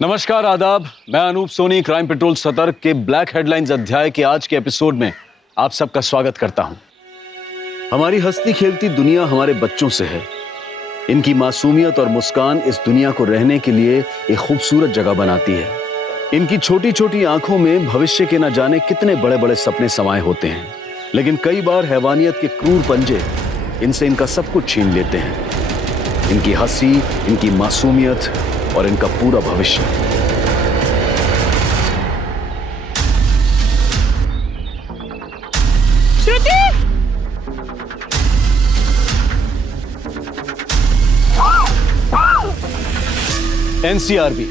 नमस्कार, आदाब। मैं अनूप सोनी क्राइम पेट्रोल सतर्क के ब्लैक हेडलाइंस अध्याय के आज के एपिसोड में आप सबका स्वागत करता हूं। हमारी हंसती खेलती दुनिया हमारे बच्चों से है। इनकी मासूमियत और मुस्कान इस दुनिया को रहने के लिए एक खूबसूरत जगह बनाती है। इनकी छोटी छोटी आंखों में भविष्य के न जाने कितने बड़े बड़े सपने समाये होते हैं, लेकिन कई बार हैवानियत के क्रूर पंजे इनसे इनका सब कुछ छीन लेते हैं। इनकी हंसी, इनकी मासूमियत और इनका पूरा भविष्य। श्रुति! एनसीआरबी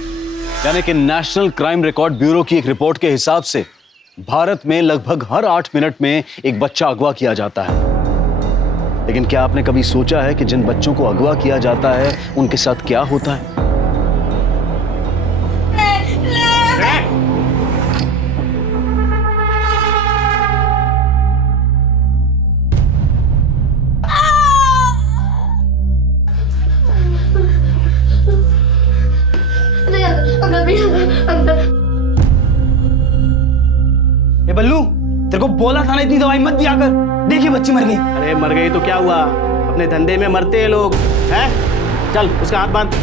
यानी कि नेशनल क्राइम रिकॉर्ड ब्यूरो की एक रिपोर्ट के हिसाब से भारत में लगभग हर 8 मिनट में एक बच्चा अगवा किया जाता है। लेकिन क्या आपने कभी सोचा है कि जिन बच्चों को अगवा किया जाता है उनके साथ क्या होता है? ए बल्लू, तेरे को बोला था ना इतनी दवाई मत दिया कर। देखिए बच्ची मर गई। अरे मर गई तो क्या हुआ, अपने धंधे में मरते हैं लोग, हैं? चल उसका हाथ बांध।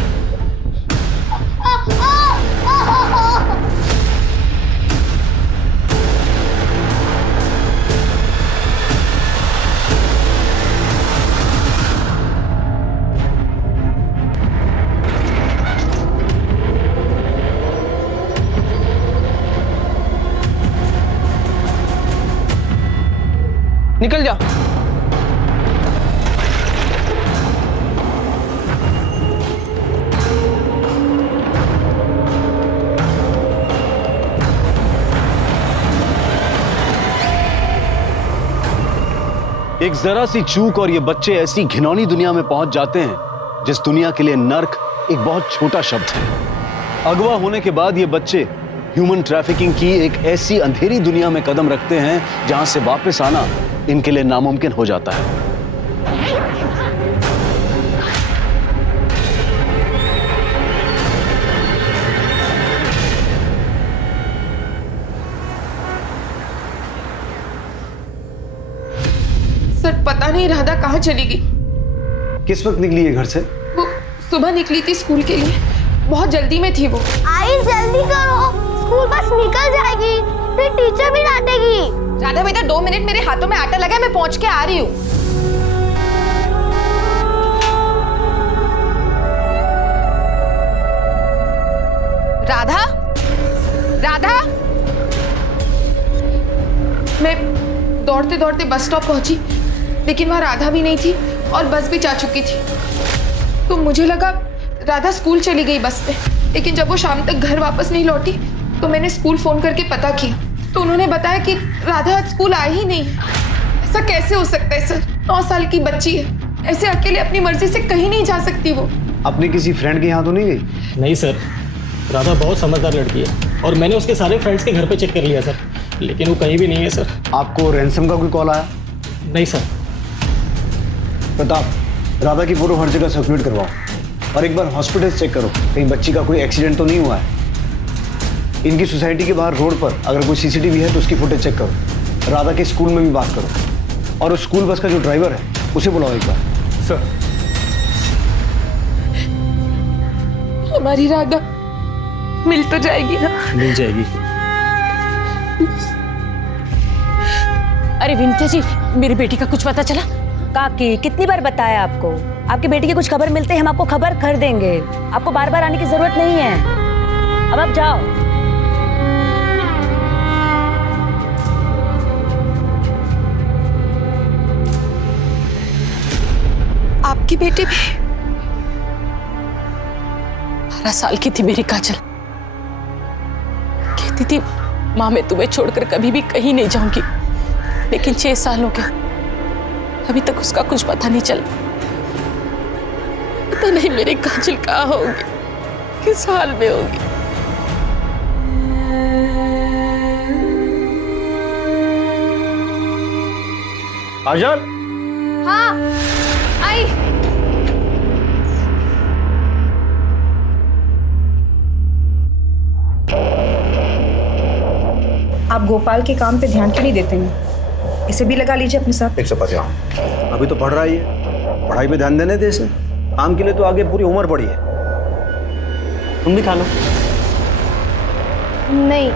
निकल जा। एक जरा सी चूक और ये बच्चे ऐसी घिनौनी दुनिया में पहुंच जाते हैं जिस दुनिया के लिए नर्क एक बहुत छोटा शब्द है। अगवा होने के बाद ये बच्चे ह्यूमन ट्रैफिकिंग की एक ऐसी अंधेरी दुनिया में कदम रखते हैं जहां से वापस आना इनके लिए नामुमकिन हो जाता है। सर पता नहीं राधा कहाँ चली गई। किस वक्त निकली है घर से? वो सुबह निकली थी स्कूल के लिए, बहुत जल्दी में थी वो। आई जल्दी करो, स्कूल बस निकल जाएगी, फिर टीचर भी डांटेगी। राधा बेटा 2 मिनट, मेरे हाथों में आटा लगा है, मैं पहुंच के आ रही हूँ। राधा, राधा! मैं दौड़ते दौड़ते बस स्टॉप पहुंची, लेकिन वहां राधा भी नहीं थी और बस भी जा चुकी थी। तो मुझे लगा राधा स्कूल चली गई बस पे, लेकिन जब वो शाम तक घर वापस नहीं लौटी तो मैंने स्कूल फोन करके पता किया, तो उन्होंने बताया कि राधा आज स्कूल आई ही नहीं। ऐसा कैसे हो सकता है सर? 9 साल की बच्ची है, ऐसे अकेले अपनी मर्जी से कहीं नहीं जा सकती वो। अपने किसी फ्रेंड के यहाँ तो नहीं गई? नहीं सर, राधा बहुत समझदार लड़की है और मैंने उसके सारे फ्रेंड्स के घर पे चेक कर लिया सर, लेकिन वो कहीं भी नहीं है सर। आपको रैंसम का कोई कॉल आया? नहीं सर। प्रताप, राधा की फोटो हर जगह सर्कुलेट करवाओ और एक बार हॉस्पिटल चेक करो, कहीं बच्ची का कोई एक्सीडेंट तो नहीं हुआ है। इनकी सोसाइटी के बाहर रोड पर अगर कोई सीसीटीवी है तो उसकी फुटेज चेक करो। राधा के स्कूल में भी बात करो और उस स्कूल बस का जो ड्राइवर है उसे बुलाओ एक बार। सर, हमारी राधा मिल तो जाएगी ना? मिल जाएगी। अरे विनीता जी, मेरी बेटी का कुछ पता चला? काकी, कितनी बार बताया आपको? आपकी बेटी की कुछ खबर मिलते ही हम आपको खबर कर देंगे। आपको बार बार आने की जरूरत नहीं है। अब आप जाओ। आपकी बेटी भी 12 साल की थी मेरी काजल। कहती थी माँ मैं तुम्हें छोड़कर कभी भी कहीं नहीं जाऊंगी, लेकिन 6 साल हो गए, अभी तक उसका कुछ पता नहीं चला। पता नहीं मेरी काजल कहाँ होगी, किस हाल में होगी। काजल, हाँ आई। आप गोपाल के काम पे ध्यान क्यों नहीं देते हैं? इसे भी लगा लीजिए अपने साथ। एक सपा जाओ, अभी तो पढ़ रहा ही है, पढ़ाई पे ध्यान देने दे इसे। काम के लिए तो आगे पूरी उम्र पड़ी है। तुम भी खा लो। नहीं,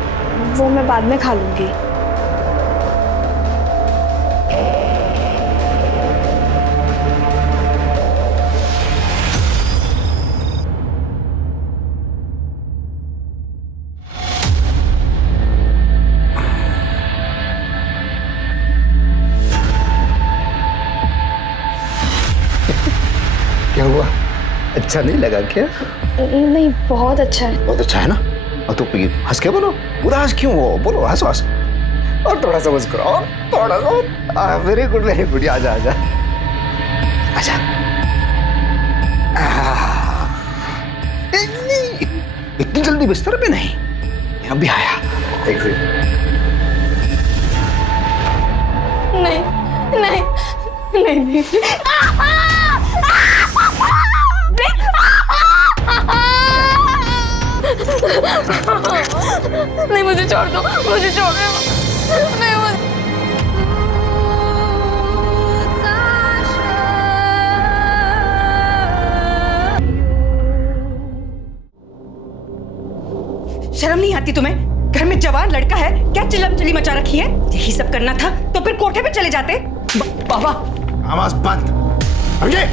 वो मैं बाद में खा लूंगी। क्या हुआ? अच्छा नहीं लगा क्या? नहीं, बहुत अच्छा है। बहुत अच्छा है ना? और तो हंस के बोलो, उदास क्यों हो? बोलो, हंसो हंसो। और थोड़ा सा मुस्कुराओ, और थोड़ा सा। Very good very good. आजा आजा आजा। इतनी जल्दी बिस्तर पे नहीं, अभी आया। एक नहीं नहीं नहीं नहीं, नहीं मुझे छोड़ दो, मुझे छोड़ दो। नहीं शर्म नहीं आती तुम्हें? घर में जवान लड़का है, क्या चिल्लम चिल्ली मचा रखी है? यही सब करना था तो फिर कोठे पे चले जाते। बाबा, आवाज बंद। समझे?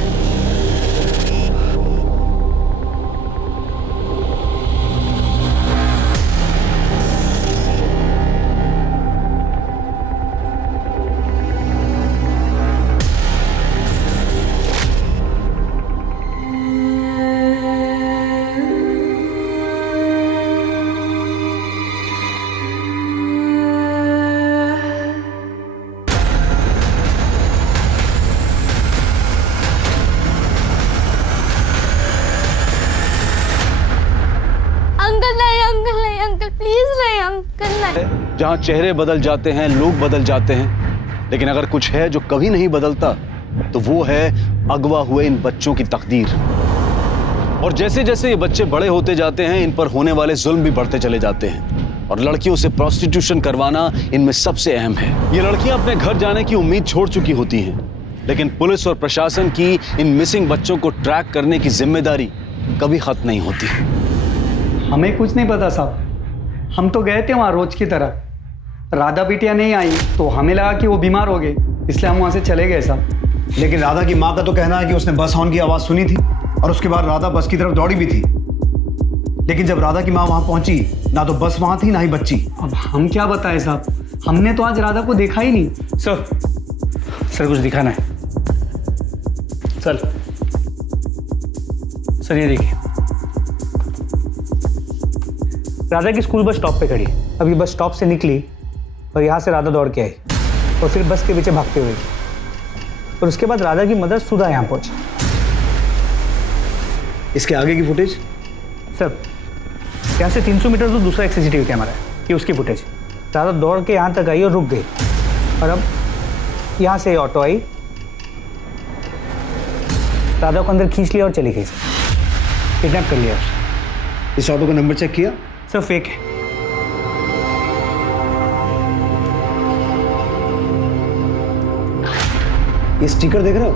जहां चेहरे बदल जाते हैं, लोग बदल जाते हैं, लेकिन अगर कुछ है जो कभी नहीं बदलता तो वो है अगवा हुए इन बच्चों की तकदीर। और जैसे जैसे ये बच्चे बड़े होते जाते हैं, इन पर होने वाले जुल्म भी बढ़ते चले जाते हैं। और लड़कियों से प्रोस्टिट्यूशन करवाना इनमें सबसे अहम है। ये लड़कियां अपने घर जाने की उम्मीद छोड़ चुकी होती हैं, लेकिन पुलिस और प्रशासन की इन मिसिंग बच्चों को ट्रैक करने की जिम्मेदारी कभी खत्म नहीं होती। हमें कुछ नहीं पता साहब, हम तो गए थे वहाँ रोज की तरह। राधा बिटिया नहीं आई तो हमें लगा कि वो बीमार हो गए, इसलिए हम वहाँ से चले गए साहब। लेकिन राधा की माँ का तो कहना है कि उसने बस हॉर्न की आवाज सुनी थी और उसके बाद राधा बस की तरफ दौड़ी भी थी। लेकिन जब राधा की माँ वहां पहुंची, ना तो बस वहां थी ना ही बच्ची। अब हम क्या बताएं साहब, हमने तो आज राधा को देखा ही नहीं। सर कुछ दिखाना है। सर ये देखिए, राधा की स्कूल बस स्टॉप पे खड़ी है। अभी बस स्टॉप से निकली और यहाँ से राधा दौड़ के आई और फिर बस के पीछे भागते हुए, और उसके बाद राधा की मदर सुधा यहाँ पहुंची। इसके आगे की फुटेज? सर यहाँ से 300 मीटर दूर दूसरा एक सीसीटीवी कैमरा है, ये उसकी फुटेज। राधा दौड़ के यहाँ तक आई और रुक गई, और अब यहाँ से ऑटो आई, राधा को अंदर खींच लिया और चली गई। किडनैप कर लिया उसे। इस ऑटो का नंबर चेक किया? सर फेक है। ये स्टिकर देख रहे हो?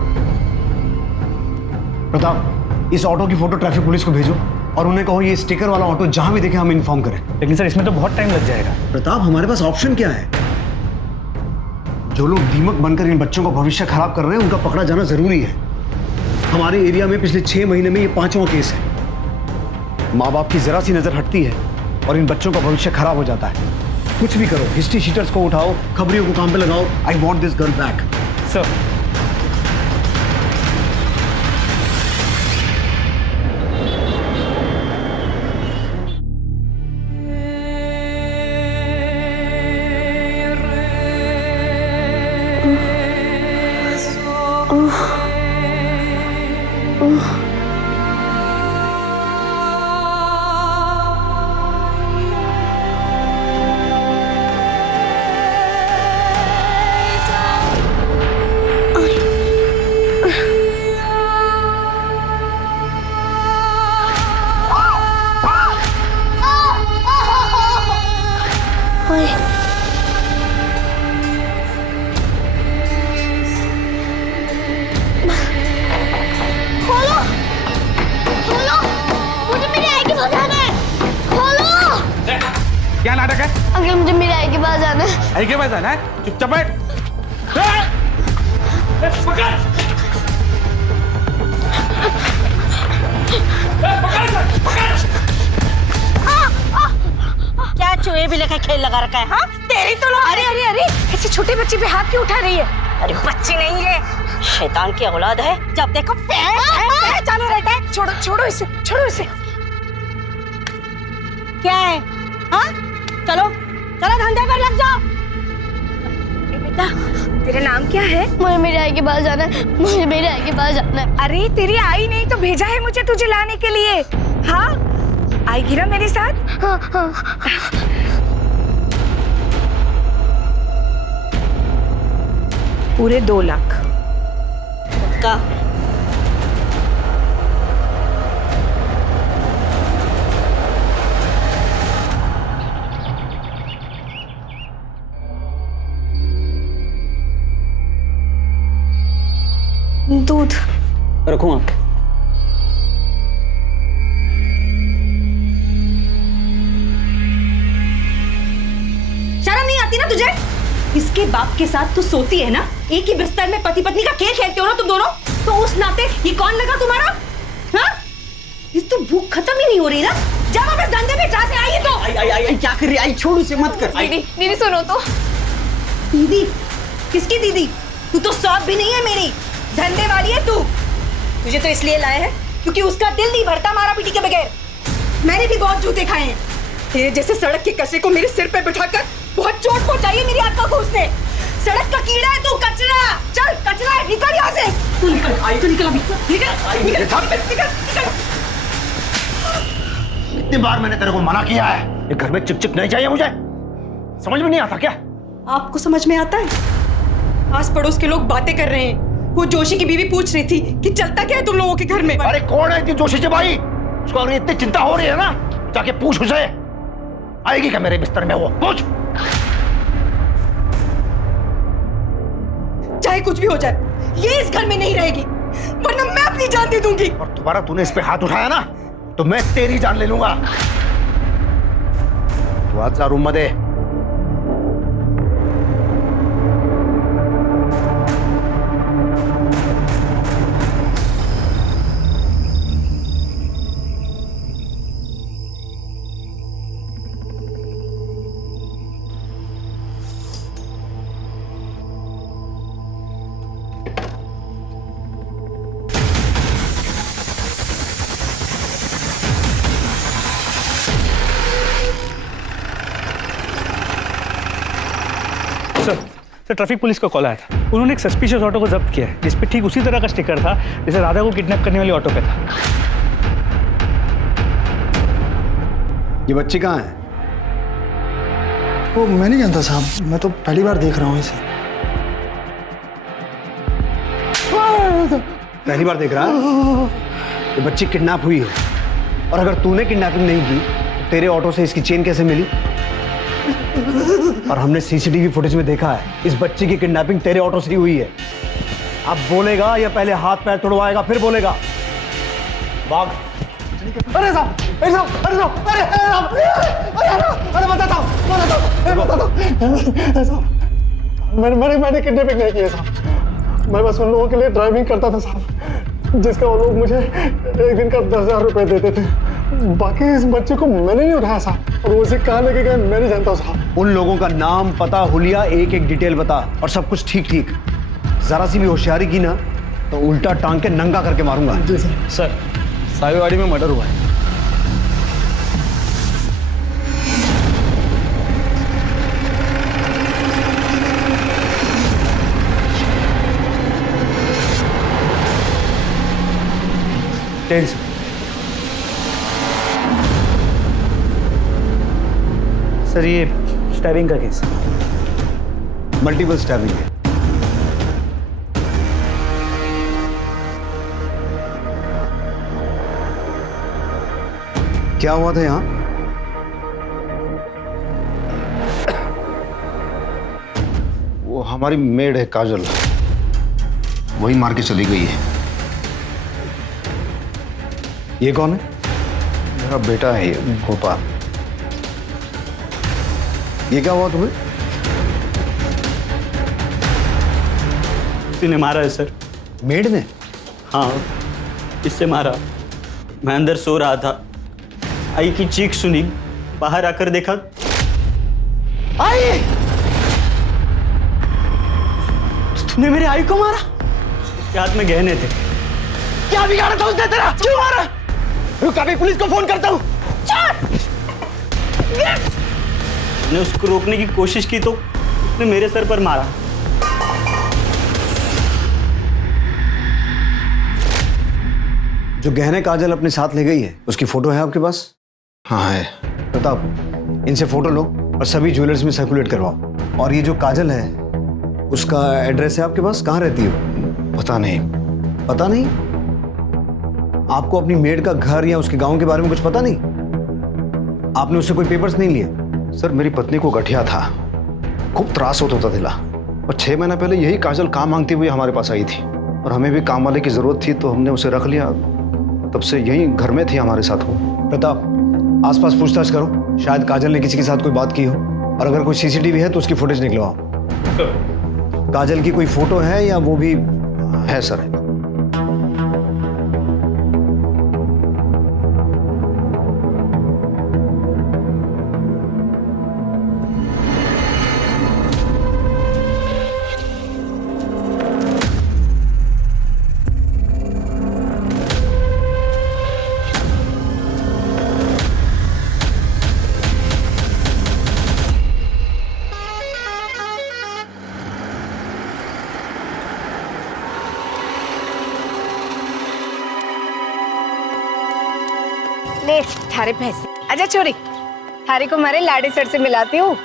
प्रताप, इस ऑटो की फोटो ट्रैफिक पुलिस को भेजो और उन्हें कहो ये स्टिकर वाला ऑटो जहां भी देखे हमें इन्फॉर्म करें। लेकिन सर इसमें तो बहुत टाइम लग जाएगा। प्रताप, हमारे पास ऑप्शन क्या है? जो लोग दीमक बनकर इन बच्चों का भविष्य खराब कर रहे हैं, उनका पकड़ा जाना जरूरी है। हमारे एरिया में पिछले 6 महीने में ये 5वां केस है। माँ बाप की जरा सी नजर हटती है और इन बच्चों का भविष्य खराब हो जाता है। कुछ भी करो, हिस्ट्री शीटर्स को उठाओ, खबरियों को काम पे लगाओ। I want this girl back. Sir क्या नाटक है? अंकल मुझे मेरे आई के पास जाना है। आई के पास जाना है? चुपचाप बैठ। पकड़। क्या चूहे भी लेकर खेल लगा रखा है? हाँ तेरी तो अरे अरे अरे ऐसे छोटे बच्चे पे हाथ क्यों उठा रही है? अरे बच्ची नहीं है, शैतान की औलाद है। जब देखो चालू रहता है। छोड़ो छोड़ो इसे, छोड़ो इसे। क्या है? हाँ चलो चलो धंधे पर लग जाओ। बेटा तेरा नाम क्या है? मुझे मेरे आई के पास जाना है, मुझे मेरे आई के पास जाना है। अरे तेरी आई नहीं तो भेजा है मुझे तुझे लाने के लिए। हाँ आएगी ना मेरे साथ? हाँ हाँ। पूरे 2 लाख का दूध रखूँ आप? शर्म नहीं आती ना तुझे? इसके बाप के साथ तू सोती है ना? एक ही बिस्तर में पति पत्नी का खेल खेलते हो ना तुम दोनों? तो उस नाते ये कौन लगा तुम्हारा? हाँ? ये तो भूख खत्म ही नहीं हो रही ना? जब आप इस धंधे में जहाँ से आई है तो आई क्या कर रही है? आई छोड़ उसे, मत कर। दीदी दीदी सुनो तो। दीदी? किसकी दीदी? तू तो सौंप भी नहीं है मेरी। धंधे वाली है तू। तुझे तो इसलिए लाया है क्योंकि उसका दिल नहीं भरता मारा पीटी के बगैर। मैंने भी बहुत जूते खाए हैं। तेरे जैसे सड़क के कचरे को मेरे सिर पे बिठाकर बहुत चोट पहुंचाई है मेरी आत्मा को उसने। सड़क का कीड़ा है तू, कचरा। चल कचरा है, निकल यहाँ से। तू निकल, आई तो निकल अभी। निकल। इतनी बार मैंने तेरे को मना किया है, ये घर में चिक नहीं चाहिए मुझे। समझ में नहीं आता क्या? आपको समझ में आता है? आस पड़ोस के लोग बातें कर रहे हैं। वो जोशी की बीवी पूछ रही थी कि चलता क्या है तुम लोगों के घर में। अरे कौन है इतनी जोशी से भाई? उसको अगर इतनी चिंता हो रही है ना, जाके पूछ उसे। आएगी क्या मेरे बिस्तर में? वो पूछ। चाहे कुछ भी हो जाए, ये इस घर में नहीं रहेगी, वरना मैं अपनी जान दे दूंगी। और दोबारा तूने इस पे हाथ उठाया ना, तो मैं तेरी जान ले लूंगा। तू आज जा रूम में दे। सर ट्रैफिक पुलिस का कॉल आया था। उन्होंने एक सस्पिशियस ऑटो को जब्त किया है जिस पे ठीक उसी तरह का स्टिकर था जैसे राधा को किडनैप करने वाली ऑटो पे था। ये बच्ची कहाँ है? वो मैं नहीं जानता साहब, मैं तो पहली बार देख रहा हूँ इसे। पहली बार देख रहा है? ये बच्ची किडनैप हुई है, और अगर तूने किडनैपिंग नहीं की तो तेरे ऑटो से इसकी चेन कैसे मिली? और हमने सीसीटीवी फुटेज में देखा है इस बच्ची की किडनैपिंग तेरे ऑटो से ही हुई है। अब बोलेगा या पहले हाथ पैर तोड़वाएगा फिर बोलेगा? भाग। अरे साहब, अरे साहब, अरे साहब, अरे साहब, अरे बताता हूँ, मैंने किडनैपिंग नहीं की है साहब। मैं बस उन लोगों के लिए ड्राइविंग करता था साहब, जिसका वो लोग मुझे एक दिन का 10,000 रुपए देते थे। बाकी इस बच्चे को मैंने नहीं उठाया साहब, और वो उसे कहाँ लेके गए मैं नहीं जानता साहब। उन लोगों का नाम, पता, हुलिया, एक एक डिटेल बता, और सब कुछ ठीक ठीक। जरा सी भी होशियारी की ना तो उल्टा टांग के नंगा करके मारूंगा। जी सर। सर साहिवाड़ी में मर्डर हुआ है। सर ये स्टैबिंग का केस। मल्टीपल स्टैबिंग है। क्या हुआ था यहाँ? वो हमारी मेड है काजल, वही मार के चली गई है। ये कौन है? मेरा बेटा है ये, गोपाल। ये क्या हुआ तुम्हें? किसी ने मारा है सर। मेड ने? हाँ, इससे मारा। मैं अंदर सो रहा था, आई की चीख सुनी, बाहर आकर देखा, आई! तूने मेरे आई को मारा? उसके हाथ में गहने थे। क्या बिगाड़ा था उसने तेरा? क्यों मारा? रुक, अभी पुलिस को फोन करता हूँ। मैंने उसको रोकने की कोशिश की तो उसने मेरे सर पर मारा। जो गहने काजल अपने साथ ले गई है, उसकी फोटो है आपके पास? हाँ है। प्रताप, इनसे फोटो लो और सभी ज्वेलर्स में सर्कुलेट करवाओ। और ये जो काजल है, उसका एड्रेस है आपके पास? कहाँ रहती है? पता नहीं। पता नहीं? आपको अपनी मेड का घर या उसके गांव के बारे में कुछ पता नहीं? आपने उससे कोई पेपर्स नहीं लिए? सर, मेरी पत्नी को गठिया था, खूब त्रास होता था दिला, और 6 महीना पहले यही काजल काम मांगती हुई हमारे पास आई थी, और हमें भी काम वाले की जरूरत थी तो हमने उसे रख लिया। तब से यही घर में थी हमारे साथ वो। प्रताप, आसपास पूछताछ करो, शायद काजल ने किसी के साथ कोई बात की हो, और अगर कोई सीसीटीवी है तो उसकी फुटेज निकलवाओ। काजल की कोई फोटो है या वो भी है? सर, ले थारे पैसे। अच्छा छोरी, थारे को हमारे लाडे सर से मिलाती हूँ।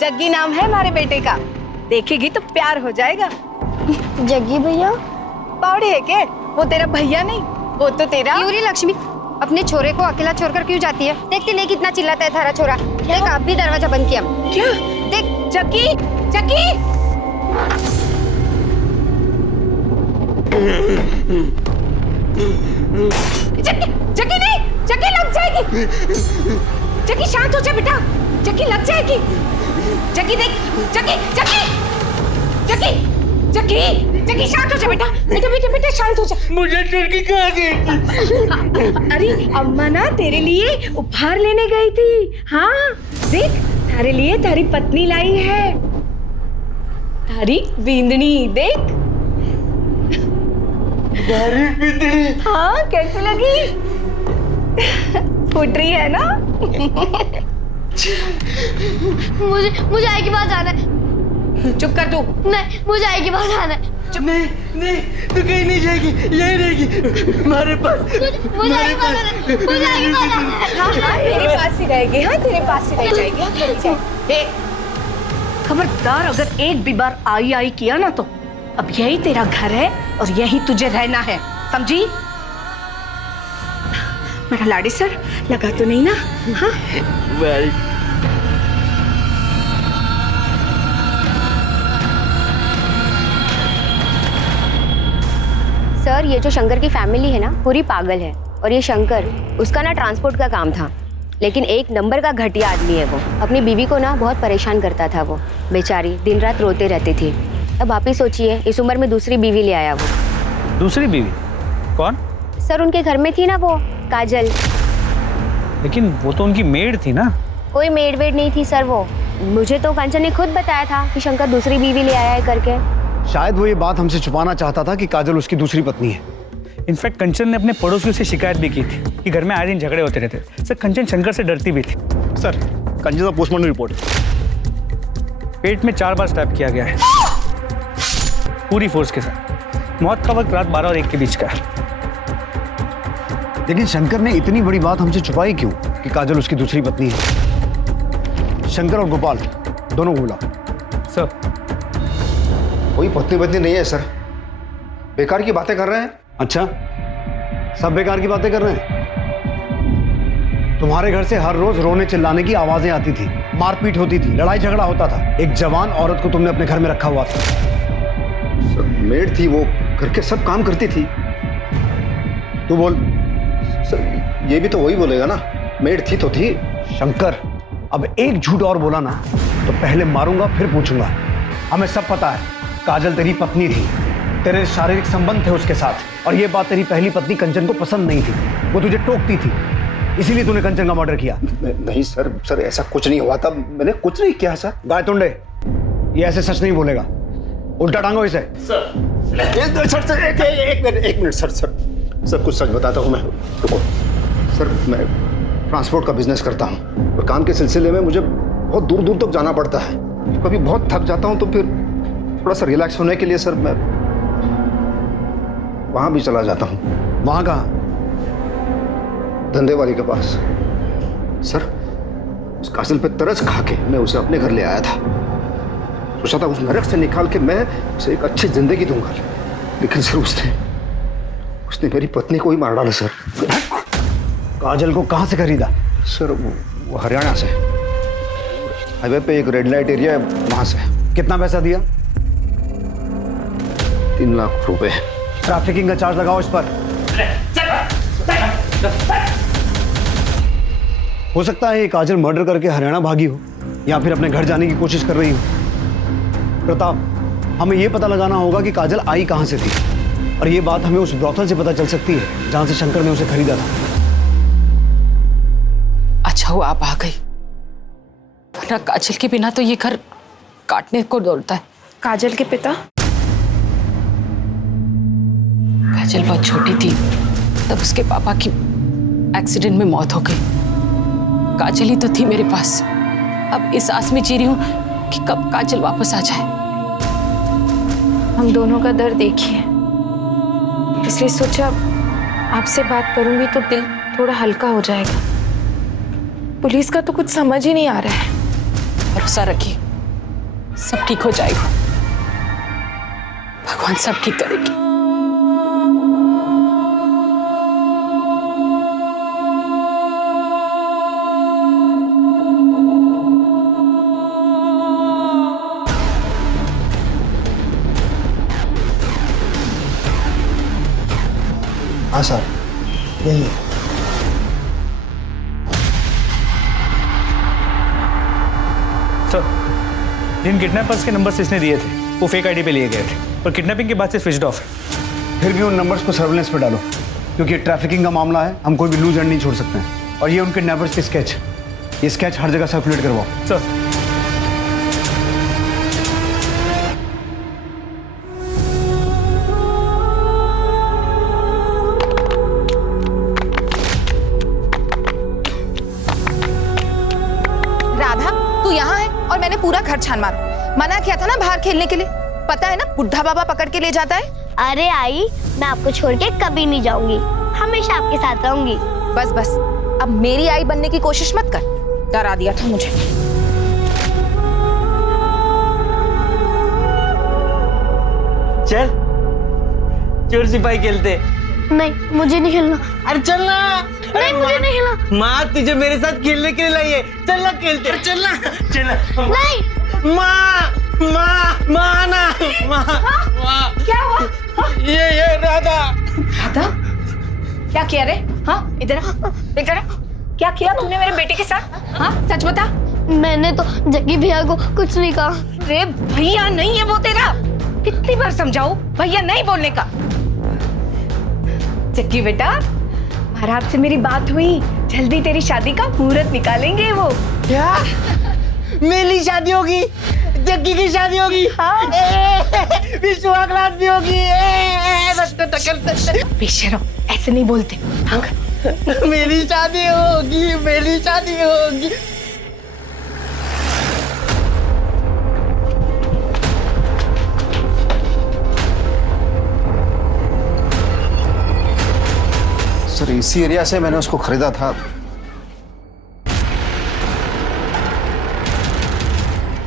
जग्गी नाम है हमारे बेटे का, देखेगी तो प्यार हो जाएगा। जग्गी भैया? बावड़ी है के? वो तेरा भैया नहीं, वो तो तेरा। यूरी लक्ष्मी, अपने छोरे को अकेला छोड़कर क्यों जाती है? देखती नहीं कितना चिल्लाता है थारा छोरा। देख, आप भी दरवाजा बंद किया। क्या? देख जग्गी, जग्गी! जग्गी, जग्गी नहीं, जग्गी लग जाएगी। जग्गी शांत हो जा बेटा, जग्गी लग जाएगी। जग्गी देख, जग्गी, जग्गी, जग्गी, जग्गी, जग्गी शांत हो जा बेटा, बेटा बेटा बेटा शांत हो जा। मुझे चुटकी कहाँ गई? अरे अम्मा ना तेरे लिए उपहार लेने गई थी। हाँ देख, तारे लिए तारी पत्नी लाई है, तारी बींदनी। देख हाँ, कैसी लगी? फूट रही है ना? मुझे आई के पास जाना है। चुप कर तू। नहीं, मुझे आई के पास जाना है। नहीं नहीं, तू कहीं नहीं जाएगी, यही रहेगी हमारे पास। मुझे आई के पास जाना है। मुझे आई के पास जाना है। हाँ हाँ, तेरे पास ही रहेगी। हाँ, तेरे पास ही रह जाएगी। खबरदार, अगर एक भी बार आई आई किया ना तो अब यही तेरा घर है और यही तुझे रहना है, समझी? मेरा लाडी सर लगा तो नहीं ना? हाँ? वेल, सर, ये जो शंकर की फैमिली है ना, पूरी पागल है। और ये शंकर, उसका ना ट्रांसपोर्ट का काम था, लेकिन एक नंबर का घटिया आदमी है वो। अपनी बीवी को ना बहुत परेशान करता था वो, बेचारी दिन रात रोते रहती थी। अब आप ही सोचिए, इस उम्र में दूसरी बीवी ले आया वो। दूसरी बीवी? कौन? सर, उनके घर में थी ना वो काजल। लेकिन वो तो उनकी मेड थी ना। कोई मेड वेड नहीं थी सर वो। मुझे तो कंचन ने खुद बताया था कि शंकर दूसरी बीवी ले आया है करके। शायद वो ये बात हमसे छुपाना चाहता था कि काजल उसकी दूसरी पत्नी है। इनफैक्ट कंचन ने अपने पड़ोसियों से शिकायत भी की थी कि घर में आए दिन झगड़े होते रहते। सर, कंचन शंकर से डरती भी थी। सर, कंचन का पोस्टमार्टम रिपोर्ट। पेट में 4 बार स्टैब किया गया है, पूरी फोर्स के साथ। मौत का वक्त रात 12 और 1 के बीच का है। लेकिन शंकर ने इतनी बड़ी बात हमसे छुपाई क्यों कि काजल उसकी दूसरी पत्नी है? शंकर और गोपाल दोनों को बुलाओ। सर, कोई पत्नी नहीं है सर, बेकार की बातें कर रहे हैं। अच्छा, सब बेकार की बातें कर रहे हैं? तुम्हारे घर से हर रोज रोने चिल्लाने की आवाजें आती थी, मारपीट होती थी, लड़ाई झगड़ा होता था। एक जवान औरत को तुमने अपने घर में रखा हुआ था। सर, मेड थी वो, घर के सब काम करती थी। तू बोल। सर, ये भी तो वही बोलेगा ना, मेड थी तो थी। शंकर, अब एक झूठ और बोला ना तो पहले मारूंगा फिर पूछूंगा। हमें सब पता है काजल तेरी पत्नी थी, तेरे शारीरिक संबंध थे उसके साथ, और ये बात तेरी पहली पत्नी कंचन को पसंद नहीं थी। वो तुझे टोकती थी, इसीलिए तूने कंचन का मर्डर किया। नहीं सर, ऐसा कुछ नहीं हुआ था, मैंने कुछ नहीं किया सर। गायतुंडे, ये ऐसे सच नहीं बोलेगा, उल्टा टांगो इसे। सर एक मिनट सर, कुछ सच बताता हूँ मैं। रुको सर, मैं ट्रांसपोर्ट का बिजनेस करता हूँ और काम के सिलसिले में मुझे बहुत दूर दूर तक जाना पड़ता है। कभी बहुत थक जाता हूँ तो फिर थोड़ा सा रिलैक्स होने के लिए सर मैं वहाँ भी चला जाता हूँ। वहाँ कहाँ? धंधे वाली के पास। सर, उस काजल पे तरस खा के मैं उसे अपने घर ले आया था। सोचा था उस नरक से निकाल के मैं उसे एक अच्छी जिंदगी दूंगा, लेकिन सर उसने मेरी पत्नी को ही मार डाला सर। काजल को कहाँ से खरीदा? सर वो हरियाणा से, हाईवे पे एक रेड लाइट एरिया है, वहां से। कितना पैसा दिया? 3 लाख रुपए। ट्रैफिकिंग का चार्ज लगाओ इस पर। हो सकता है ये काजल मर्डर करके हरियाणा भागी हो या फिर अपने घर जाने की कोशिश कर रही हो। प्रताप, हमें यह पता लगाना होगा कि काजल आई कहां से थी, और ये बात हमें उस ब्रॉथल से पता चल सकती है जहां से शंकर ने उसे खरीदा था। अच्छा हुआ आप आ गई, वरना काजल के बिना तो ये घर काटने को दौड़ता है। काजल के पिता? काजल बहुत छोटी थी तब उसके पापा की एक्सीडेंट में मौत हो गई। काजल ही तो थी मेरे पास। अब इस आस में जी रही हूँ कि कब काजल वापस आ जाए। हम दोनों का दर्द एक ही है, इसलिए सोचा आपसे बात करूंगी तो दिल थोड़ा हल्का हो जाएगा। पुलिस का तो कुछ समझ ही नहीं आ रहा है। भरोसा रखिए, सब ठीक हो जाएगा। भगवान सब ठीक करेगी। हाँ सर, यही है। सर, जिन किडनैपर्स के नंबर्स इसने दिए थे वो फेक आईडी पे लिए गए थे और किडनैपिंग के बाद से स्विच्ड ऑफ है। फिर भी उन नंबर्स को सर्विलेंस पे डालो, क्योंकि ट्रैफिकिंग का मामला है, हम कोई भी लूज एंड नहीं छोड़ सकते हैं। और ये उन किडनैपर्स के स्केच, ये स्केच हर जगह सर्कुलेट करवाओ। सर, और मैंने पूरा घर छान मारा। मना किया था ना बाहर खेलने के लिए, पता है ना बुढ़ा बाबा पकड़ के ले जाता है। अरे आई, मैं आपको छोड़ के कभी नहीं जाऊंगी, हमेशा आपके साथ रहूंगी। बस बस, अब मेरी आई बनने की कोशिश मत कर, डरा दिया था मुझे। चल चोर सिपाही खेलते। नहीं, मुझे नहीं खेलना। अरे चलना। नहीं, मुझे नहीं खेलना। माँ तुझे मेरे साथ खेलने के लिए लाई है, चलना खेलते। चलना चलना। नहीं। माँ ना माँ। क्या हुआ? ये राधा। राधा? क्या किया रे? हाँ, इधर इधर। क्या किया तूने मेरे बेटे के साथ? हाँ, सच बता। मैंने तो जग्गी भैया को कुछ नहीं कहा। रे भैया नहीं है वो तेरा, कितनी बार समझाऊं भैया नहीं बोलने का। जग्गी बेटा, महाराज से मेरी बात हुई, जल्दी तेरी शादी का मुहूर्त निकालेंगे वो। क्या? मेरी शादी होगी, जग्गी की शादी होगी, हाँ। विश्वास भी होगी। बेशरम, ऐसे नहीं बोलते। मेरी शादी होगी, मेरी शादी होगी। सर, इसी एरिया से मैंने उसको खरीदा था।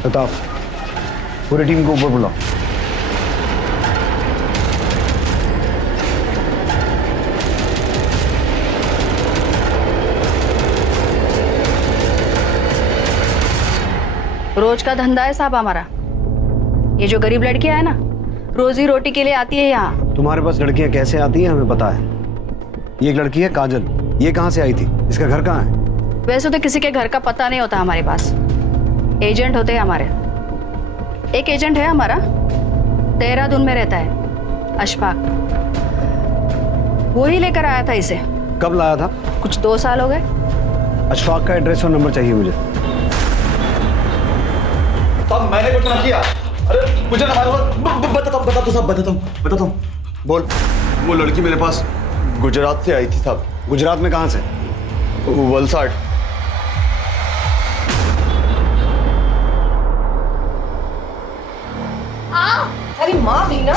प्रताप, पूरी टीम को ऊपर बुलाओ। रोज का धंधा है साहब हमारा। ये जो गरीब लड़कियां है ना, रोजी रोटी के लिए आती है यहाँ। तुम्हारे पास लड़कियां कैसे आती हैं हमें पता है। ये एक लड़की है काजल, ये कहाँ से आई थी? इसका घर कहाँ है? वैसे तो किसी के घर का पता नहीं होता हमारे पास, एजेंट होते हैं हमारे। एक एजेंट है हमारा, देहरादून में रहता है, अशफाक। वो ही लेकर आया था इसे। कब लाया था? कुछ 2 साल हो गए। अशफाक का एड्रेस और नंबर चाहिए मुझे। साहब मैंने कुछ ना किया। अरे मुझे ना बताता हूँ। बोल। वो लड़की मेरे पास गुजरात से आई थी साहब। गुजरात में कहाँ से? वलसाड। अरे माँ भी ना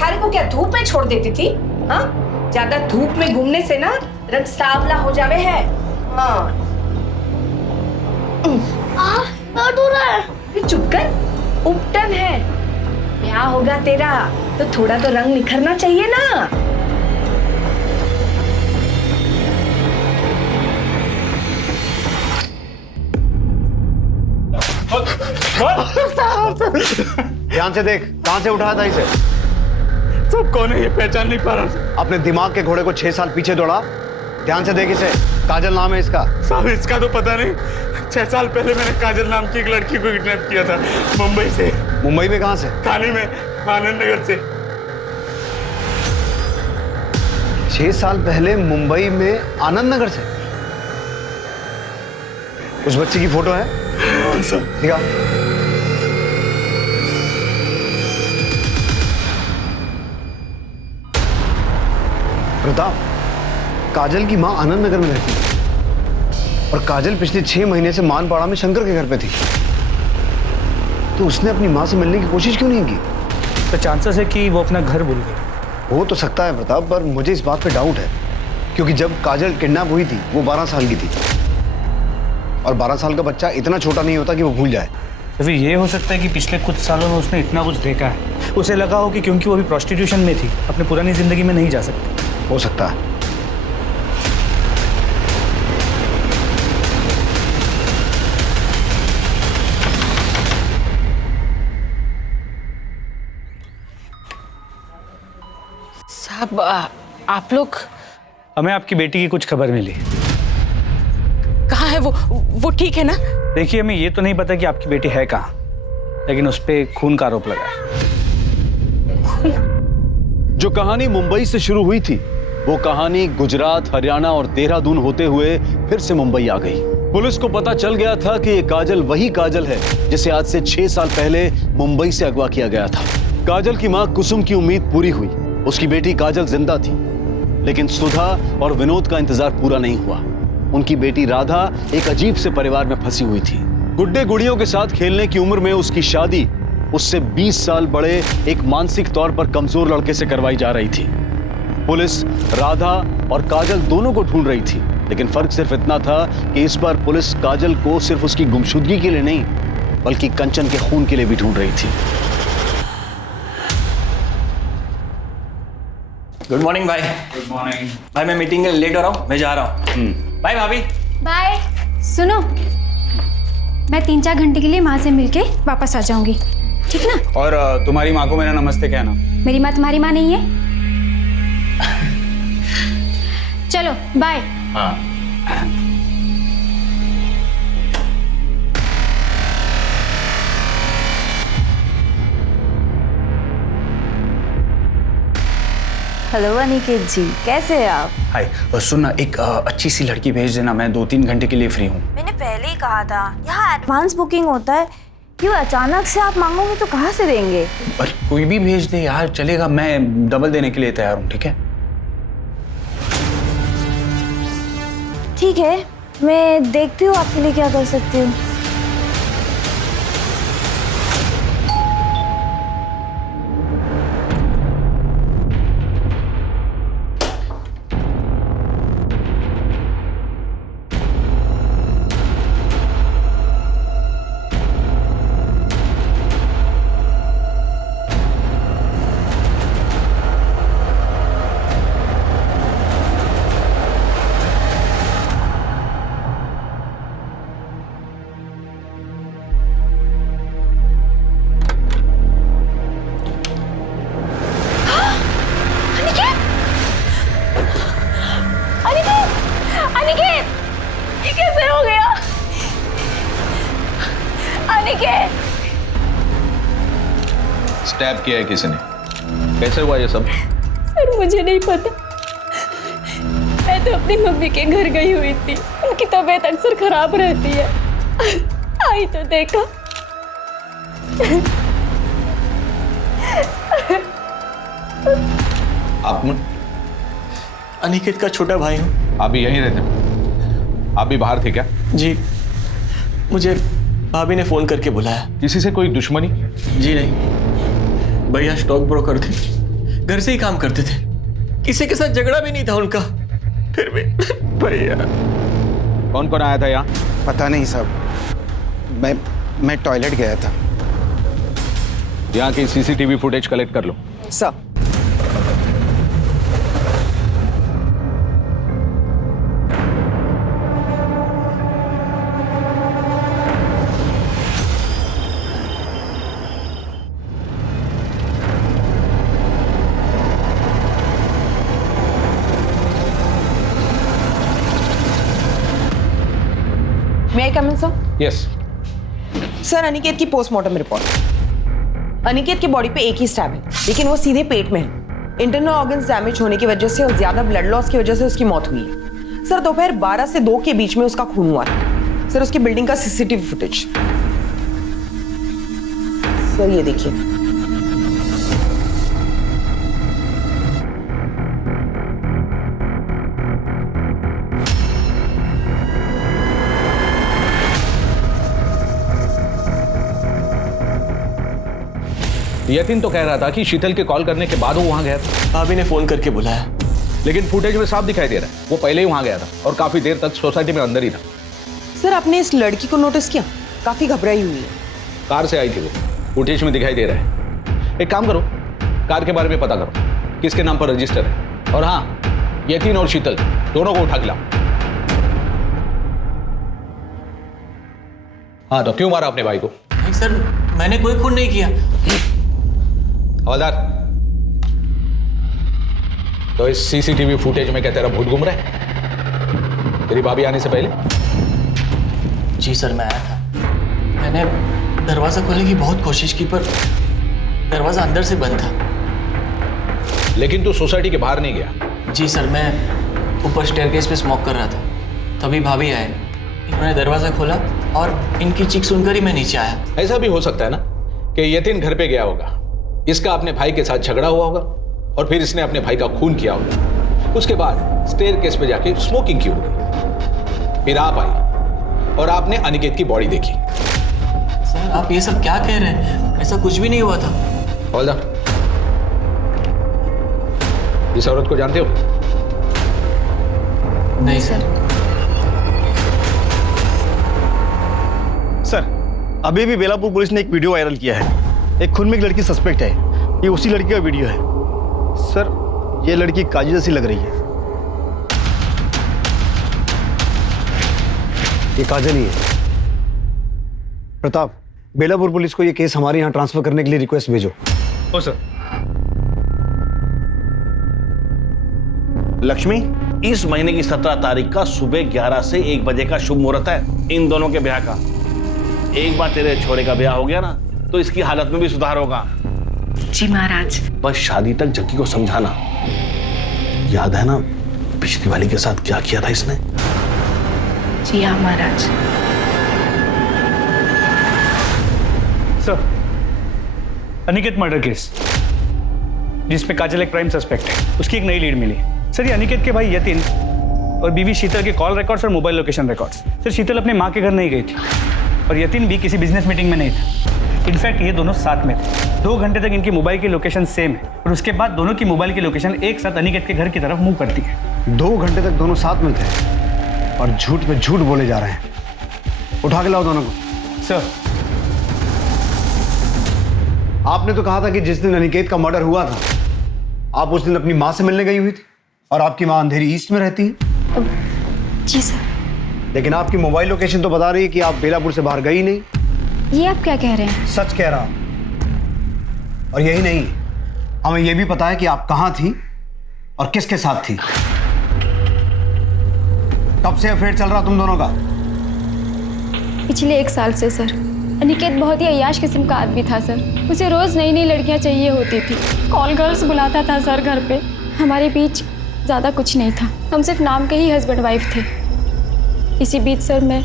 थारे को क्या धूप में छोड़ देती थी? हाँ, ज्यादा धूप में घूमने से ना रंग सांवला हो जावे है। हाँ। चुप कर, उपटन है। क्या होगा तेरा? तो थोड़ा तो रंग निखरना चाहिए ना। ध्यान से देख, कहां से उठाया था इसे? सब कौन है ये पहचान नहीं पा रहा। अपने दिमाग के घोड़े को 6 साल पीछे दौड़ा। ध्यान से देख इसे। काजल नाम है इसका। साहब इसका तो पता नहीं। 6 साल पहले मैंने काजल नाम की एक लड़की को किडनैप किया था मुंबई से। मुंबई में कहां से? थाने में, आनंद नगर से। 6 साल पहले मुंबई में आनंद नगर से? उस बच्ची की फोटो है? दिखा। प्रताप, काजल की मां आनंद नगर में रहती है और काजल पिछले 6 महीने से मानपाड़ा में शंकर के घर पे थी। तो उसने अपनी मां से मिलने की कोशिश क्यों नहीं की? तो चांसेस है कि वो अपना घर भूल गई। हो तो सकता है प्रताप, पर मुझे इस बात पे डाउट है क्योंकि जब काजल किडनैप हुई थी वो 12 साल की थी और 12 साल का बच्चा इतना छोटा नहीं होता कि वो भूल जाए। तो फिर ये हो सकता है कि पिछले कुछ सालों में उसने इतना कुछ देखा है, उसे लगा हो कि क्योंकि वो अभी प्रोस्टिट्यूशन में थी अपनी पुरानी जिंदगी में नहीं जा सकती। हो सकता है। साहब आप लोग? हमें आपकी बेटी की कुछ खबर मिली। कहाँ है वो ठीक है ना? देखिए, हमें ये तो नहीं पता कि आपकी बेटी है कहाँ, लेकिन उस पे खून का आरोप लगा है। जो कहानी मुंबई से शुरू हुई थी वो कहानी गुजरात, हरियाणा और देहरादून होते हुए फिर से मुंबई आ गई। पुलिस को पता चल गया था कि ये काजल वही काजल है जिसे आज से 6 साल पहले मुंबई से अगवा किया गया था। काजल की मां कुसुम की उम्मीद पूरी हुई, उसकी बेटी काजल जिंदा थी। लेकिन सुधा और विनोद का इंतजार पूरा नहीं हुआ। उनकी बेटी राधा एक अजीब से परिवार में फंसी हुई थी। गुड्डे गुड़ियों के साथ खेलने की उम्र में उसकी शादी उससे 20 साल बड़े एक मानसिक तौर पर कमजोर लड़के से करवाई जा रही थी। पुलिस राधा और काजल दोनों को ढूंढ रही थी, लेकिन फर्क सिर्फ इतना था कि इस बार पुलिस काजल को सिर्फ उसकी गुमशुदगी के लिए नहीं बल्कि कंचन के खून के लिए भी ढूंढ रही थी। गुड मॉर्निंग भाई। गुड मॉर्निंग भाई, मैं मीटिंग के लिए लेट हो रहा हूँ, मैं जा रहा हूँ। बाय भाभी। बाय। सुनो, मैं 3-4 घंटे के लिए माँ से मिलके वापस आ जाऊंगी, ठीक ना? और तुम्हारी माँ को मेरा नमस्ते कहना। मेरी माँ तुम्हारी माँ नहीं है। चलो बाय। हाँ। हेलो अनिकेत जी, कैसे हैं आप? हाय, सुन ना, एक अच्छी सी लड़की भेज देना, मैं 2-3 घंटे के लिए फ्री हूँ। मैंने पहले ही कहा था, यहाँ एडवांस बुकिंग होता है। क्यों अचानक से आप मांगोगे तो कहाँ से देंगे? पर कोई भी भेज दे यार, चलेगा, मैं डबल देने के लिए तैयार हूँ, ठीक है? ठीक है, मैं देखती हूँ आपके लिए क्या कर सकती हूँ। अनिकेत। स्टैब किया है किसी ने? कैसे हुआ ये सब? सर मुझे नहीं पता, मैं तो अपनी मम्मी के घर गई हुई थी, उनकी तबीयत अक्सर खराब रहती है, आई तो देखा। आप अनिकेत का छोटा भाई हूँ। आप भी यहीं रहते हो? आप भी बाहर थे क्या? जी, मुझे भाभी ने फोन करके बुलाया। किसी से कोई दुश्मनी? जी नहीं, भैया स्टॉक ब्रोकर थे, घर से ही काम करते थे, किसी के साथ झगड़ा भी नहीं था उनका, फिर भी भैया। कौन कौन आया था यहाँ? पता नहीं साहब, मैं टॉयलेट गया था। यहाँ की सीसीटीवी फुटेज कलेक्ट कर लो। Sir. May I come in, sir? Yes. Sir, Aniket की पोस्टमार्टम रिपोर्ट। अनिकेत की बॉडी पे एक ही स्टैब है, लेकिन वो सीधे पेट में है। इंटरनल ऑर्गन्स डैमेज होने की वजह से और ज्यादा ब्लड लॉस की वजह से उसकी मौत हुई है। सर, दोपहर 12 से 2 के बीच में उसका खून हुआ था। सर, उसकी बिल्डिंग का सीसीटीवी फुटेज सर ये देखिए। यतिन तो कह रहा था कि शीतल के कॉल करने के बाद वो वहां गया था। भाभी ने फोन करके बुलाया, लेकिन फुटेज में साफ दिखाई दे रहा है वो पहले ही वहां गया था और काफी देर तक सोसाइटी में अंदर ही था। सर, आपने इस लड़की को नोटिस किया? काफी घबराई हुई है। कार से आई थी वो, फुटेज में दिखाई दे रहा है। एक काम करो, कार के बारे में पता करो, किसके नाम पर रजिस्टर है। और हाँ, यतिन और शीतल दोनों को उठा के लाओ। हाँ, तो क्यों मारा अपने भाई को? नहीं सर, मैंने कोई खून नहीं किया। हवलदार, तो इस सीसीटीवी फुटेज में क्या तेरा भूत घूम रहा है तेरी भाभी आने से पहले? जी सर, मैं आया था, मैंने दरवाजा खोलने की बहुत कोशिश की पर दरवाजा अंदर से बंद था। लेकिन तू सोसाइटी के बाहर नहीं गया? जी सर, मैं ऊपर स्टेयरकेस पे स्मोक कर रहा था, तभी भाभी आए, इन्होंने दरवाजा खोला और इनकी चीख सुनकर ही मैं नीचे आया। ऐसा भी हो सकता है ना कि यतिन घर पे गया होगा, इसका अपने भाई के साथ झगड़ा हुआ होगा और फिर इसने अपने भाई का खून किया होगा। उसके बाद स्टेयरकेस पे जाके स्मोकिंग की होगी, फिर आप आई और आपने अनिकेत की बॉडी देखी। सर, आप ये सब क्या कह रहे हैं? ऐसा कुछ भी नहीं हुआ था। हवलदार, इस औरत को जानते हो? नहीं सर। सर, अभी भी बेलापुर पुलिस ने एक वीडियो वायरल किया है। एक खून में एक लड़की सस्पेक्ट है, ये उसी लड़की का वीडियो है। सर, ये लड़की काजल जैसी लग रही है। ये काजल ही है। प्रताप, बेलापुर पुलिस को ये केस हमारे यहाँ ट्रांसफर करने के लिए रिक्वेस्ट भेजो। ओ सर। लक्ष्मी, इस महीने की 17 तारीख का सुबह 11 से 1 बजे का शुभ मुहूर्त है इन दोनों के ब्याह का। एक बार तेरे छोरे का ब्याह हो गया ना तो इसकी हालत में भी सुधार होगा। जी महाराज। बस शादी तक जक्की को समझाना। याद है ना पिछली वाली के साथ क्या किया था इसने? जी हाँ महाराज। सर, अनिकेत मर्डर केस जिसमें काजल एक प्राइम सस्पेक्ट है, उसकी एक नई लीड मिली। सर, ये अनिकेत के भाई यतिन और बीवी शीतल के कॉल रिकॉर्ड्स और मोबाइल लोकेशन रिकॉर्ड्स। सर, शीतल अपने माँ के घर नहीं गई थी और यतिन भी किसी बिजनेस मीटिंग में नहीं था। इनफैक्ट ये दोनों साथ में थे। 2 घंटे तक इनकी मोबाइल की लोकेशन सेम है और उसके बाद दोनों की मोबाइल की लोकेशन एक साथ अनिकेत के घर की तरफ मूव करती है। 2 घंटे तक दोनों साथ में थे और झूठ पे झूठ बोले जा रहे हैं। उठा के लाओ दोनों को। सर, आपने तो कहा था कि जिस दिन अनिकेत का मर्डर हुआ था आप उस दिन अपनी माँ से मिलने गई हुई थी और आपकी माँ अंधेरी ईस्ट में रहती है। जी सर। लेकिन आपकी मोबाइल लोकेशन तो बता रही है कि आप बेलापुर से बाहर गई नहीं। ये आप क्या कह रहे हैं? सच कह रहा। और यही नहीं, हमें यह भी पता है कि आप कहां थी और किसके साथ थी। कब से अफेयर चल रहा तुम दोनों का? पिछले 1 साल से सर। अनिकेत बहुत ही अय्याश किस्म का आदमी था सर। उसे रोज़ नई नई लड़कियां चाहिए होती थी। कॉल गर्ल्स बुलाता था सर घर पे। हमारे बीच ज़्यादा कुछ नहीं था, हम सिर्फ नाम के ही हस्बैंड वाइफ थे। इसी बीच सर मैं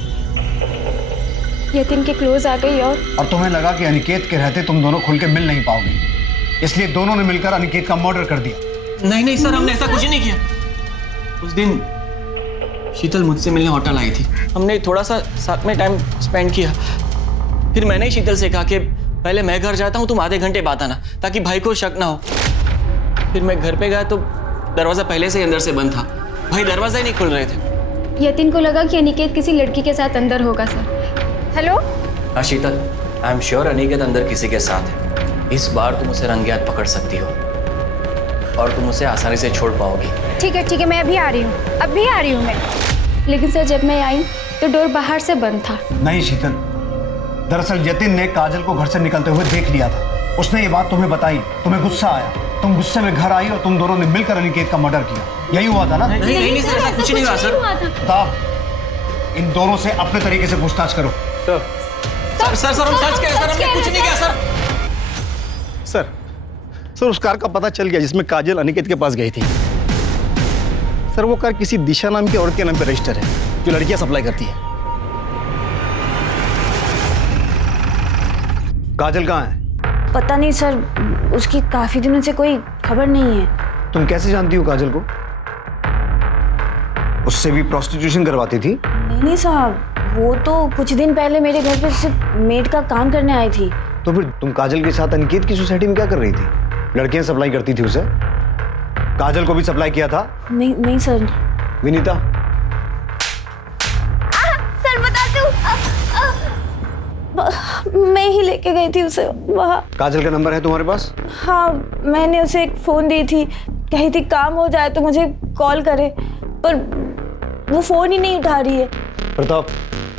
यतीन के क्लोज आ गई और तुम्हें लगा कि अनिकेत के रहते तुम दोनों खुल के मिल नहीं पाओगे, इसलिए दोनों ने मिलकर अनिकेत का मर्डर कर दिया। नहीं नहीं सर, हमने ऐसा कुछ नहीं किया। उस दिन शीतल मुझसे मिलने होटल आई थी, हमने थोड़ा सा साथ में टाइम स्पेंड किया। फिर मैंने ही शीतल से कहा कि पहले मैं घर जाता हूँ, तुम आधे घंटे बाद आना, ताकि भाई को शक ना हो। फिर मैं घर पे गया तो दरवाजा पहले से ही अंदर से बंद था, भाई दरवाजा ही नहीं खुल रहे थे। यतीन को लगा कि अनिकेत किसी लड़की के साथ अंदर होगा सर। हेलो हाँ शीतल, आई एम श्योर अनिकेत अंदर किसी के साथ है। इस बार तुम उसे रंगे हाथ पकड़ सकती हो और तुम उसे आसानी से छोड़ पाओगी। ठीक है, मैं अभी आ रही हूँ, अभी आ रही हूँ मैं। लेकिन सर जब मैं आई तो डोर बाहर से बंद था। नहीं शीतल, दरअसल यतीन ने काजल को घर से निकलते हुए देख लिया था। उसने ये बात तुम्हें बताई, तुम्हें गुस्सा आया, तुम गुस्से में घर आई और तुम दोनों ने मिलकर अनिकेत का मर्डर किया। यही हुआ था ना? नहीं सर, ऐसा कुछ नहीं हुआ सर। बताओ, इन दोनों से अपने तरीके से पूछताछ करो। सर हम सच कह रहे सर, हमने कुछ नहीं किया सर। सर उस कार का पता चल गया जिसमें काजल अनिकेत के पास गई थी। सर वो कार किसी दिशा नाम की औरत के नाम पे रजिस्टर है, जो लड़कियां सप्लाई करती है। काजल कहाँ है? पता नहीं सर, उसकी काफी दिनों से कोई खबर नहीं है। तुम कैसे जानती हो काजल को? उससे भी प्रोस्टिट्यूशन करवाती थी? नहीं साहब, वो तो कुछ दिन पहले मेरे घर पे सिर्फ मेड का काम करने आई थी। तो फिर तुम काजल के साथ अनिकेत की सोसाइटी में क्या कर रही थी? लड़कियां सप्लाई करती थी उसे? काजल को भी सप्लाई किया था? नहीं सर। विनीता, सर बताती हूँ, मैं ही लेके गई थी उसे वहाँ। काजल का नंबर है तुम्हारे पास? हाँ, मैंने उसे एक फोन दी थी, कही थी काम हो जाए तो मुझे कॉल करे, पर वो फोन ही नहीं उठा रही है। प्रताप,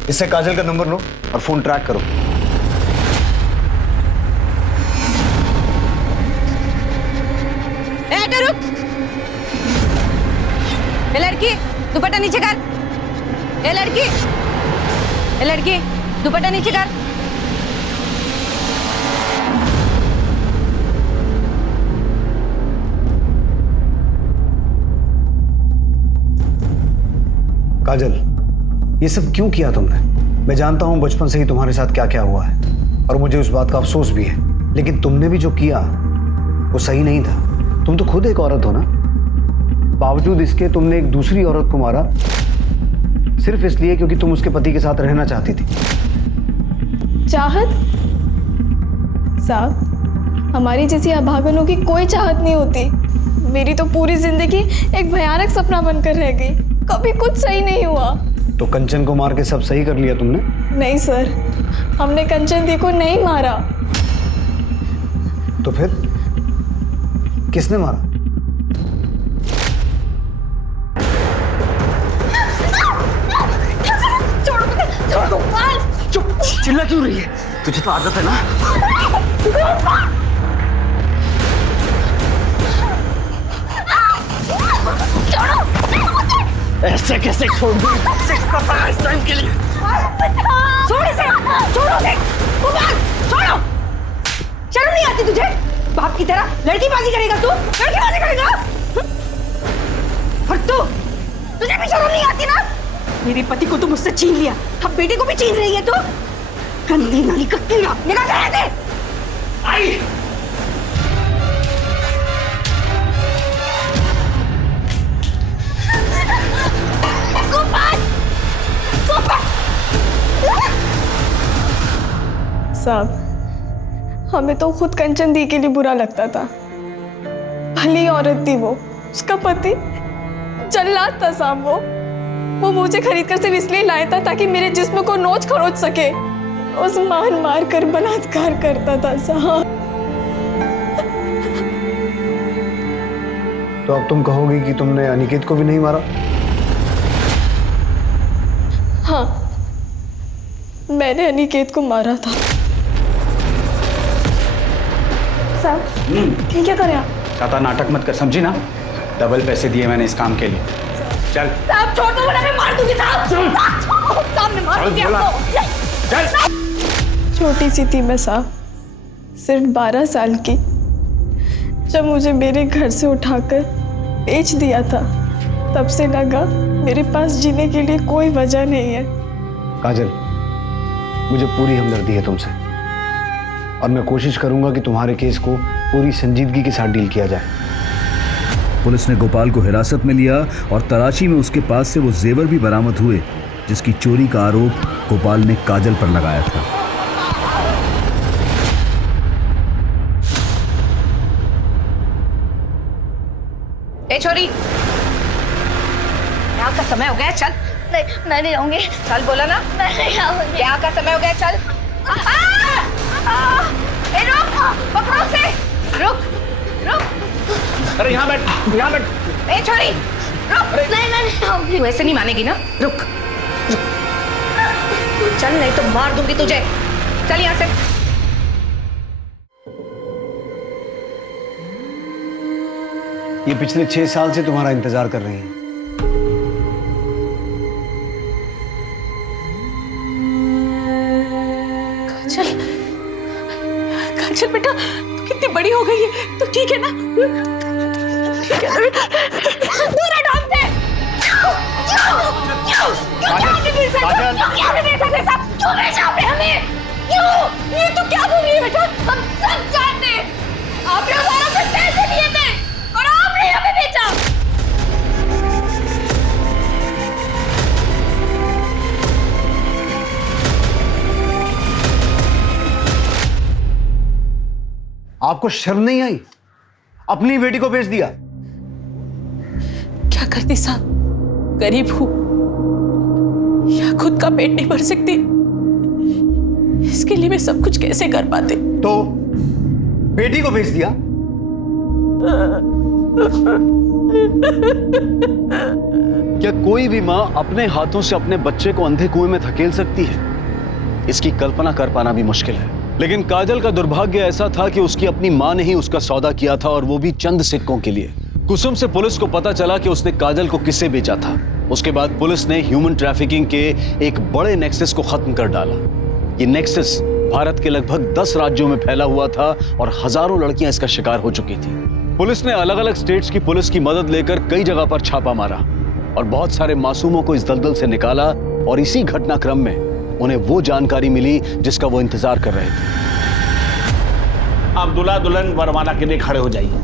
इससे काजल का नंबर लो और फोन ट्रैक करो। रुक, ए लड़की दुपट्टा नीचे कर। ए लड़की दुपट्टा नीचे कर। काजल, ये सब क्यों किया तुमने? मैं जानता हूं बचपन से ही तुम्हारे साथ क्या क्या हुआ है और मुझे उस बात का अफसोस भी है, लेकिन तुमने भी जो किया वो सही नहीं था। तुम तो खुद एक औरत हो ना, बावजूद इसके तुमने एक दूसरी औरत को मारा सिर्फ इसलिए क्योंकि तुम उसके पति के साथ रहना चाहती थी। चाहत? साहब, हमारी जैसी अभागनों की कोई चाहत नहीं होती। मेरी तो पूरी जिंदगी एक भयानक सपना बनकर रह गई, कभी कुछ सही नहीं हुआ। तो कंचन को मार के सब सही कर लिया तुमने? नहीं सर, हमने कंचन दी को नहीं मारा। तो फिर किसने मारा? चुप, चिल्ला क्यों रही है? तुझे तो आदत है ना। ऐसे कैसे छोड़ दूं? इस टाइम के लिए छोड़ो उसे, छोड़ो। शर्म नहीं आती तुझे? बाप की तरह लड़कीबाजी करेगा तू? लड़कीबाजी करेगा? और तुझे भी शर्म नहीं आती ना? मेरे पति को तू मुझसे छीन लिया, अब बेटे को भी छीन रही है तू? गंदी नाली का कीड़ा, निकाल कर दे। आई साहब, हमें तो खुद कंचन दी के लिए बुरा लगता था। भली औरत थी वो, उसका पति जल्लाद था साहब। वो मुझे खरीद कर सिर्फ इसलिए लाया था ताकि मेरे जिस्म को नोच खरोच सके। उस मार कर बलात्कार करता था साहब। तो अब तुम कहोगी कि तुमने अनिकेत को भी नहीं मारा? हाँ, मैंने अनिकेत को मारा था। साहब, ये क्या कर रहे आप? ज्यादा नाटक मत कर, समझी ना? डबल पैसे दिए मैंने इस काम के लिए। चल साहब, छोड़ दो वरना मैं मार दूंगी साहब। साहब, मैं मार दूंगी आपको। चल। छोटी सी थी मैं साहब, सिर्फ 12 साल की। जब मुझे मेरे घर से उठाकर बेच दिया था, तब से लगा मेरे पास जीने के लिए कोई वजह नहीं है। काजल, मुझे पूरी हमदर्दी है तुमसे और मैं कोशिश करूंगा कि तुम्हारे केस को पूरी संजीदगी के साथ डील किया जाए। पुलिस ने गोपाल को हिरासत में लिया और तलाशी में उसके पास से वो जेवर भी बरामद हुए जिसकी चोरी का आरोप गोपाल ने काजल पर लगाया था। ए छोरी, यहाँ का समय हो गया, चल। नहीं, मैं नहीं आऊंगी। चल बोला ना, मैं नहीं आऊंगी। यहाँ का समय हो गया, चल। ए रुक, पकड़ो उसे, रुक रुक। अरे यहाँ बैठ, यहाँ बैठ। ए छोरी, रुक। नहीं, मैं नहीं आऊंगी। तू ऐसे नहीं मानेगी ना, रुक रुक। चल नहीं तो मार दूंगी तुझे। चल यहाँ से। ये पिछले 6 साल से तुम्हारा इंतजार कर रही हैं। काजल, काजल बेटा, तू कितनी बड़ी हो गई है, तू ठीक है ना? ठीक है ना बेटा? दूर हटो हमसे। क्यों भेजा आपने हमें? क्यों? ये तो क्या बोल रही है बेटा? हम सब जानते हैं। आपने उस औरत से पैसे लिए थे और आपने हमें बेचा। आपको शर्म नहीं आई? अपनी बेटी को बेच दिया। क्या करती साहब, गरीब हूं या खुद का पेट नहीं भर सकती, इसके लिए मैं सब कुछ कैसे कर पाते? तो बेटी को बेच दिया। क्या कोई भी मां अपने हाथों से अपने बच्चे को अंधे कुएं में धकेल सकती है? इसकी कल्पना कर पाना भी मुश्किल है। लेकिन काजल का दुर्भाग्य ऐसा था कि उसकी अपनी मां ने ही उसका सौदा किया था, और वो भी चंद सिक्कों के लिए। कुसुम से पुलिस को पता चला कि उसने काजल को किससे बेचा था। उसके बाद पुलिस ने ह्यूमन ट्रैफिकिंग के एक बड़े नेक्सस को खत्म कर डाला। ये नेक्सस भारत के लगभग 10 राज्यों में फैला हुआ था और हजारों लड़कियां इसका शिकार हो चुकी थी। पुलिस ने अलग अलग स्टेट्स की पुलिस की मदद लेकर कई जगह पर छापा मारा और बहुत सारे मासूमों को इस दलदल से निकाला, और इसी घटनाक्रम में उन्हें वो जानकारी मिली जिसका वो इंतजार कर रहे थे। आप दूल्हा दुल्हन वरमाला के लिए खड़े हो जाइए।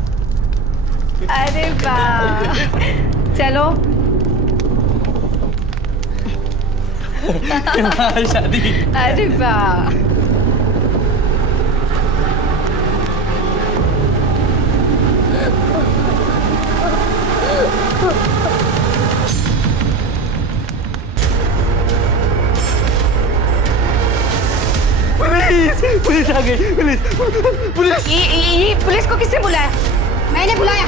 अरे वाह, चलो। शादी। अरे वाह। पुलिस आ गई। पुलिस। ये पुलिस को किसने बुलाया? मैंने बुलाया।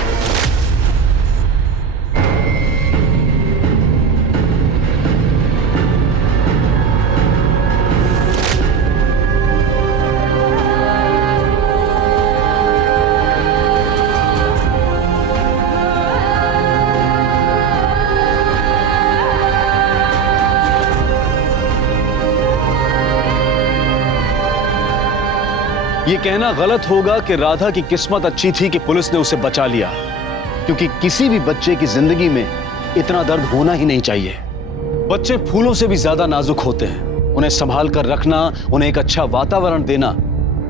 ये कहना गलत होगा कि राधा की किस्मत अच्छी थी कि पुलिस ने उसे बचा लिया, क्योंकि किसी भी बच्चे की जिंदगी में इतना दर्द होना ही नहीं चाहिए। बच्चे फूलों से भी ज्यादा नाजुक होते हैं। उन्हें संभाल कर रखना, उन्हें एक अच्छा वातावरण देना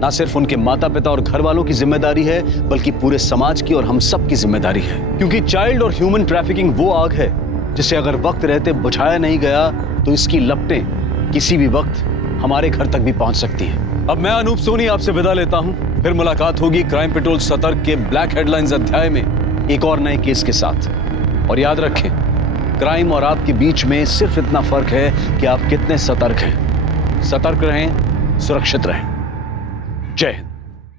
ना सिर्फ उनके माता पिता और घर वालों की जिम्मेदारी है, बल्कि पूरे समाज की और हम सब की जिम्मेदारी है। क्योंकि चाइल्ड और ह्यूमन ट्रैफिकिंग वो आग है जिसे अगर वक्त रहते बुझाया नहीं गया तो इसकी लपटें किसी भी वक्त हमारे घर तक भी पहुंच सकती हैं। अब मैं अनूप सोनी आपसे विदा लेता हूं। फिर मुलाकात होगी क्राइम पेट्रोल सतर्क के ब्लैक हेडलाइंस अध्याय में एक और नए केस के साथ। और याद रखें, क्राइम और आपके बीच में सिर्फ इतना फर्क है कि आप कितने सतर्क हैं। सतर्क रहें, सुरक्षित रहें। जय हिंद।